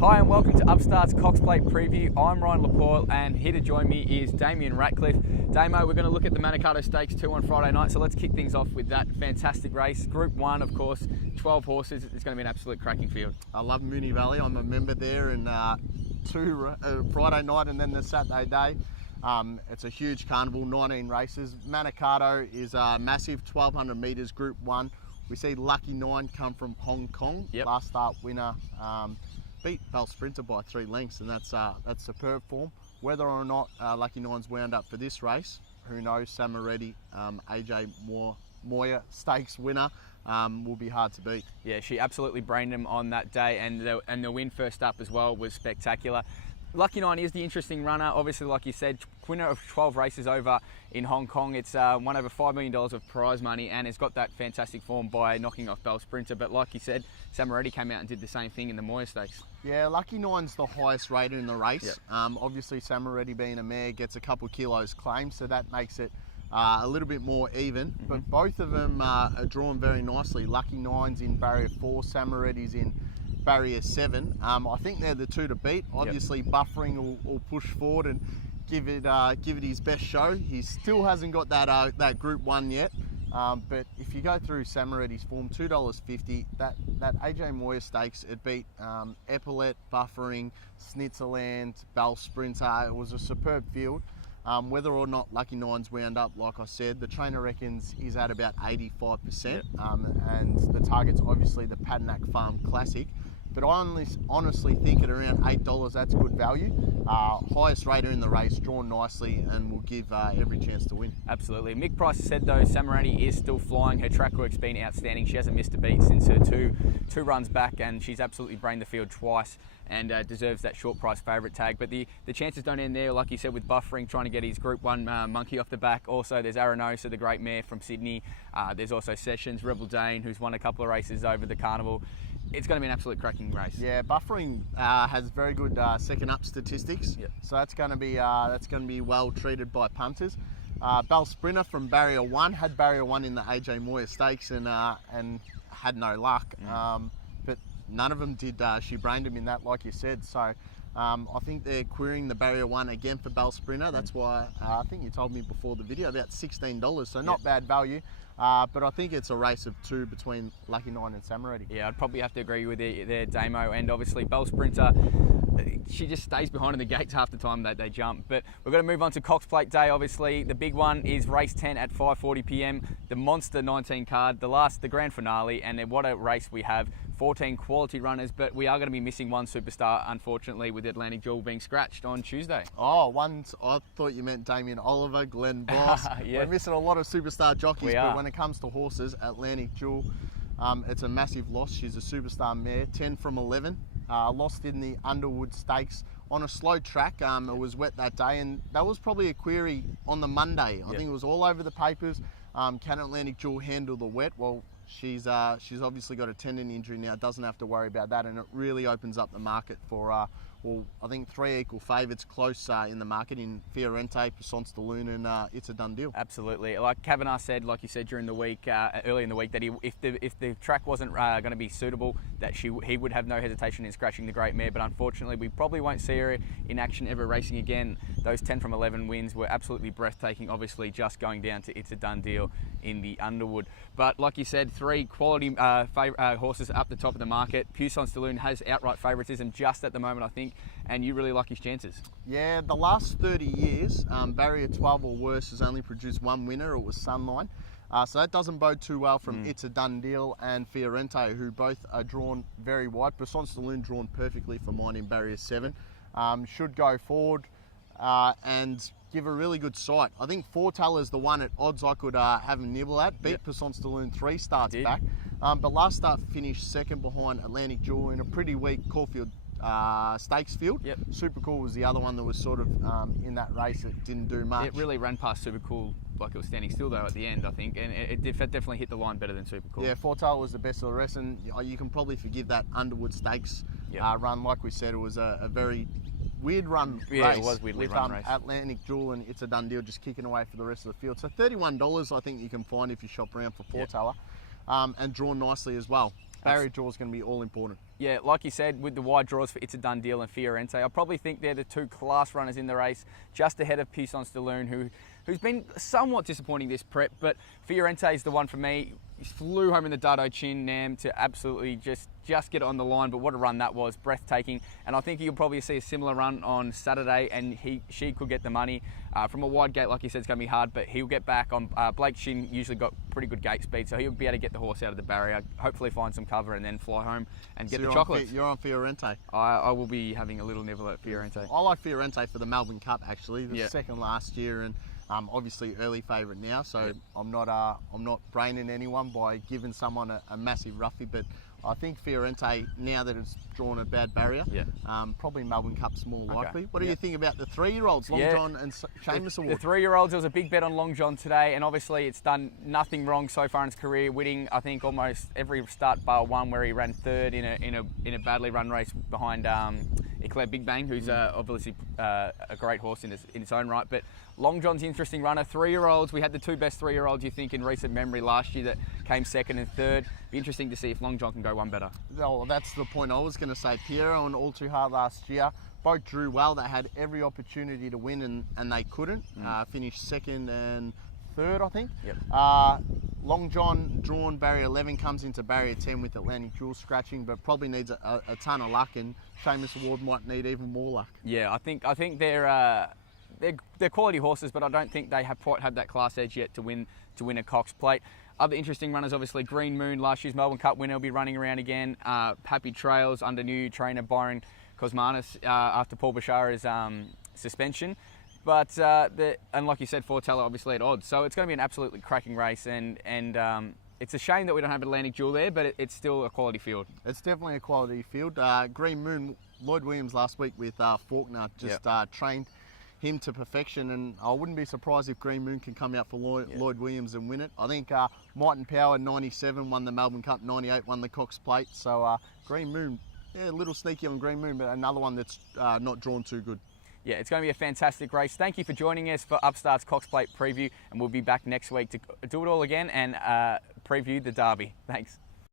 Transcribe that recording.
Hi and welcome to Upstart's Cox Plate Preview. I'm Ryan Laporte and here to join me is Damien Ratcliffe. Damo, we're going to look at the Manikato Stakes 2 on Friday night, so let's kick things off with that fantastic race. Group 1, of course, 12 horses. It's going to be an absolute cracking field. I love Moonee Valley. I'm a member there, and Friday night and then the Saturday day. It's a huge carnival, 19 races. Manikato is massive, 1200 metres, Group 1. We see Lucky 9 come from Hong Kong. Yep. Last start winner. Beat Bell Sprinter by 3 lengths, and that's superb form. Whether or not Lucky 9's wound up for this race, who knows? Samaready, AJ Moya Stakes winner, will be hard to beat. Yeah, she absolutely brained him on that day, and the win first up as well was spectacular. Lucky 9 is the interesting runner. Obviously, like you said, winner of 12 races over in Hong Kong. It's won over $5 million of prize money and has got that fantastic form by knocking off Bell Sprinter. But like you said, Samaready came out and did the same thing in the Moya Stakes. Yeah, Lucky 9's the highest rated in the race. Yep. Obviously, Samaready being a mare gets a couple kilos claimed, so that makes it a little bit more even. Mm-hmm. But both of them are drawn very nicely. Lucky 9's in barrier 4, Samaready's in barrier 7. I think they're the two to beat. Obviously, yep. Buffering will push forward and give it his best show. He still hasn't got that Group 1 yet. But if you go through Samaready's form, $2.50, that AJ Moya Stakes, it beat Epaulet, Buffering, Snitzerland, Bell Sprinter. It was a superb field. Whether or not Lucky 9's wound up, like I said, the trainer reckons he's at about 85%. Yep. And the target's obviously the Padnack Farm Classic. But I honestly think at around $8, that's good value. Highest rater in the race, drawn nicely, and will give every chance to win. Absolutely. Mick Price said though, Samaready is still flying. Her track work's been outstanding. She hasn't missed a beat since her two runs back, and she's absolutely brained the field twice and deserves that short price favourite tag. But the chances don't end there, like you said, with Buffering trying to get his Group 1 monkey off the back. Also, there's Aranosa, the great mare from Sydney. There's also Sessions, Rebel Dane, who's won a couple of races over the carnival. It's going to be an absolute cracking race. Yeah, Buffering has very good second up statistics, yep. So that's going to be well treated by punters. Bell Sprinter from barrier 1 had barrier 1 in the AJ Moya Stakes and had no luck. But none of them did. She brained him in that, like you said. So I think they're querying the barrier 1 again for Bell Sprinter. That's why I think you told me before the video about $16. So not bad value. But I think it's a race of 2 between Lucky 9 and Samaready. Yeah, I'd probably have to agree with their Damo, and obviously Bell Sprinter, she just stays behind in the gates half the time that they jump. But we're going to move on to Cox Plate Day, obviously. The big one is race 10 at 5:40 p.m, the Monster 19 card, the grand finale, and what a race we have. 14 quality runners, but we are going to be missing one superstar, unfortunately, with Atlantic Jewel being scratched on Tuesday. Oh, I thought you meant Damien Oliver, Glenn Boss. Yeah. We're missing a lot of superstar jockeys, but when it comes to horses, Atlantic Jewel, it's a massive loss. She's a superstar mare, 10 from 11. Lost in the Underwood Stakes on a slow track. It was wet that day, and that was probably a query on the Monday. I think it was all over the papers. Can Atlantic Jewel handle the wet? Well, she's obviously got a tendon injury now, doesn't have to worry about that, and it really opens up the market for I think 3 equal favourites close in the market in Fiorente, Puissance, Lune, and it's a done deal. Absolutely. Like Kavanagh said, like you said during the week, early in the week, that if the track wasn't going to be suitable, that he would have no hesitation in scratching the great mare. But unfortunately, we probably won't see her in action ever racing again. Those 10 from 11 wins were absolutely breathtaking. Obviously, just going down to it's a done deal in the Underwood. But like you said, 3 quality horses up the top of the market. Puissance Lune has outright favouritism just at the moment, I think, and you really like his chances. Yeah, the last 30 years, barrier 12 or worse has only produced 1 winner. It was Sunline. So that doesn't bode too well from It's a Done Deal and Fiorente, who both are drawn very wide. Puissance Lune drawn perfectly for mine in barrier 7. Should go forward and give a really good sight. I think Fortel is the one at odds I could have a nibble at. Beat Puissance Lune 3 starts back. But last start finished second behind Atlantic Jewel in a pretty weak Caulfield Stakes field. Super Cool was the other one that was sort of in that race. It didn't do much. It really ran past Super Cool like it was standing still though at the end, I think, and it definitely hit the line better than Super Cool. Yeah, Fortel was the best of the rest, and you can probably forgive that Underwood Stakes run. Like we said, it was a very weird run race. It was weirdly run race. Atlantic Jewel and It's a Done Deal just kicking away for the rest of the field. So $31 I think you can find if you shop around for Forteller, and drawn nicely as well. Barrier Jewel is going to be all important. Yeah, like you said, with the wide draws for It's a Done Deal and Fiorente, I probably think they're the two class runners in the race, just ahead of Puissance de Lune, who's been somewhat disappointing this prep, but Fiorente is the one for me. He flew home in the Dado Chin Nam to absolutely just get it on the line, but what a run that was, breathtaking. And I think you'll probably see a similar run on Saturday, and she could get the money. From a wide gate, like you said, it's going to be hard, but he'll get back on. Blake Shin usually got pretty good gate speed, so he'll be able to get the horse out of the barrier, hopefully find some cover, and then fly home and get the chocolates. You're on Fiorente. I will be having a little nibble at Fiorente. I like Fiorente for the Melbourne Cup, actually. The Yeah. second last year, and obviously early favourite now, so Yep. I'm not braining anyone by giving someone a massive roughie, but I think Fiorente, now that it's drawn a bad barrier, probably Melbourne Cup's more likely. What do you think about the 3-year-olds, Long John and Seamus Award? The 3-year-olds, there was a big bet on Long John today, and obviously it's done nothing wrong so far in its career, winning I think almost every start bar one, where he ran third in a badly run race behind Eclair Big Bang, who's obviously a great horse in its own right. But Long John's an interesting runner. 3-year-olds, we had the two best 3-year-olds, you think, in recent memory last year that came second and third. Be interesting to see if Long John can go one better. Well, that's the point I was going to say. Piero and All Too Hard last year both drew well. They had every opportunity to win, and they couldn't. Finished second and third, I think. Yep. Long John, drawn barrier 11, comes into barrier 10 with Atlantic Jewel scratching, but probably needs a ton of luck, and Seamus Award might need even more luck. Yeah, I think they're quality horses, but I don't think they have quite had that class edge yet to win a Cox Plate. Other interesting runners, obviously Green Moon, last year's Melbourne Cup winner, will be running around again. Happy Trails under new trainer Byron Kosmanis after Paul Bashara's suspension. But and like you said, Fortella obviously at odds, so it's going to be an absolutely cracking race, and it's a shame that we don't have Atlantic Jewel there, but it's still a quality field. It's definitely a quality field. Green Moon, Lloyd Williams last week with Faulkner just trained him to perfection, and I wouldn't be surprised if Green Moon can come out for Lloyd Williams and win it. I think Might and Power 97 won the Melbourne Cup, 98 won the Cox Plate, so Green Moon, a little sneaky on Green Moon, but another one that's not drawn too good. Yeah, it's going to be a fantastic race. Thank you for joining us for Upstart's Cox Plate preview, and we'll be back next week to do it all again and preview the Derby. Thanks.